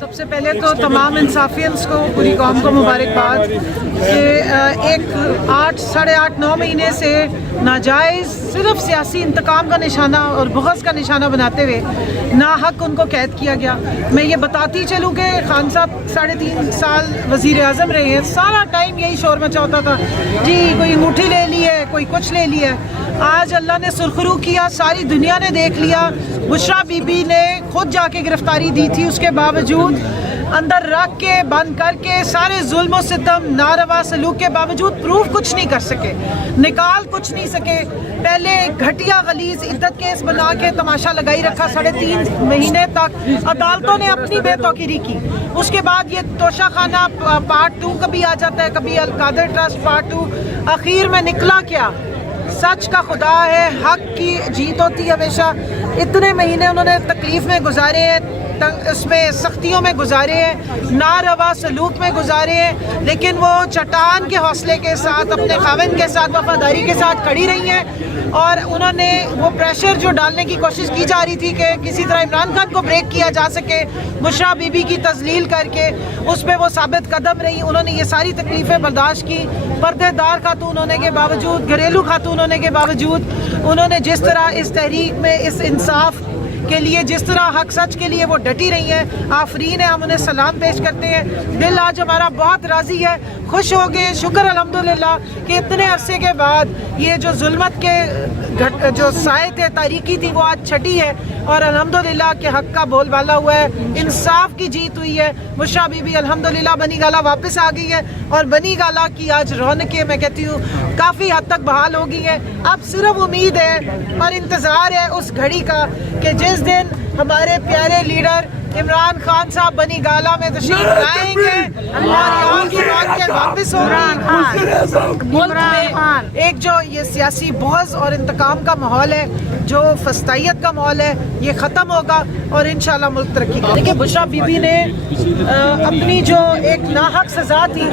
سب سے پہلے تو تمام انصافیئنس کو پوری قوم کو مبارکباد کہ ایک 8-8.5-9 مہینے سے ناجائز صرف سیاسی انتقام کا نشانہ اور بغض کا نشانہ بناتے ہوئے ناحق ان کو قید کیا گیا۔ میں یہ بتاتی چلوں کہ خان صاحب 3.5 سال وزیر اعظم رہے ہیں، سارا ٹائم یہی شور مچا ہوتا تھا، جی کوئی انگوٹھی لے لی ہے، کوئی کچھ لے لی ہے۔ آج اللہ نے سرخرو کیا، ساری دنیا نے دیکھ لیا، بشرا بی بی نے خود جا کے گرفتاری دی تھی، اس کے باوجود اندر رکھ کے بند کر کے سارے ظلم و ستم ناروا سلوک کے باوجود پروف کچھ نہیں کر سکے، نکال کچھ نہیں سکے۔ پہلے گھٹیا غلیظ عدت کیس بنا کے تماشا لگائی رکھا 3.5 مہینے تک، عدالتوں نے اپنی بے توقیری کی۔ اس کے بعد یہ توشہ خانہ پارٹ 2 کبھی آ جاتا ہے، کبھی القادر ٹرسٹ پارٹ 2، آخر میں نکلا کیا؟ سچ کا خدا ہے، حق کی جیت ہوتی ہے ہمیشہ۔ اتنے مہینے انہوں نے تکلیف میں گزارے ہیں، اس میں سختیوں میں گزارے ہیں، ناروا سلوک میں گزارے ہیں، لیکن وہ چٹان کے حوصلے کے ساتھ اپنے خاوند کے ساتھ وفاداری کے ساتھ کھڑی رہی ہیں۔ اور انہوں نے وہ پریشر جو ڈالنے کی کوشش کی جا رہی تھی کہ کسی طرح عمران خان کو بریک کیا جا سکے بشرا بی بی کی تذلیل کر کے، اس پہ وہ ثابت قدم رہی۔ انہوں نے یہ ساری تکلیفیں برداشت کی، پردے دار خاتون ہونے کے باوجود، گھریلو خاتون ہونے کے باوجود انہوں نے جس طرح اس تحریک میں اس انصاف کے لیے، جس طرح حق سچ کے لیے وہ ڈٹی رہی ہیں، آفرین ہے، ہم انہیں سلام پیش کرتے ہیں۔ دل آج ہمارا بہت راضی ہے، خوش ہو گئے، شکر الحمدللہ کہ اتنے عرصے کے بعد یہ جو ظلمت کے جو سائے تھے، تاریکی تھی، وہ آج چھٹی ہے، اور الحمدللہ کہ حق کا بول بالا ہوا ہے، انصاف کی جیت ہوئی ہے۔ بشرا بی بی الحمدللہ بنی گالا واپس آ گئی ہے، اور بنی گالا کی آج رونقیں میں کہتی ہوں کافی حد تک بحال ہو گئی ہیں۔ اب صرف امید ہے اور انتظار ہے اس گھڑی کا کہ جس دن ہمارے پیارے لیڈر عمران خان صاحب بنی گالا میں تشریف لائیں گے اور یہاں کی رونقیں واپس ہو رہی، ملک میں ایک جو یہ سیاسی بغض اور انتقام کا ماحول ہے، جو فسطائیت کا ماحول ہے، یہ ختم ہوگا اور انشاءاللہ ملک ترقی کرے۔ دیکھیں بشرا بی بی نے اپنی جو ایک ناحق سزا تھی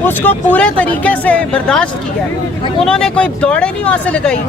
اس کو پورے طریقے سے برداشت کیا ہے، انہوں نے کوئی دوڑے نہیں وہاں سے لگائی۔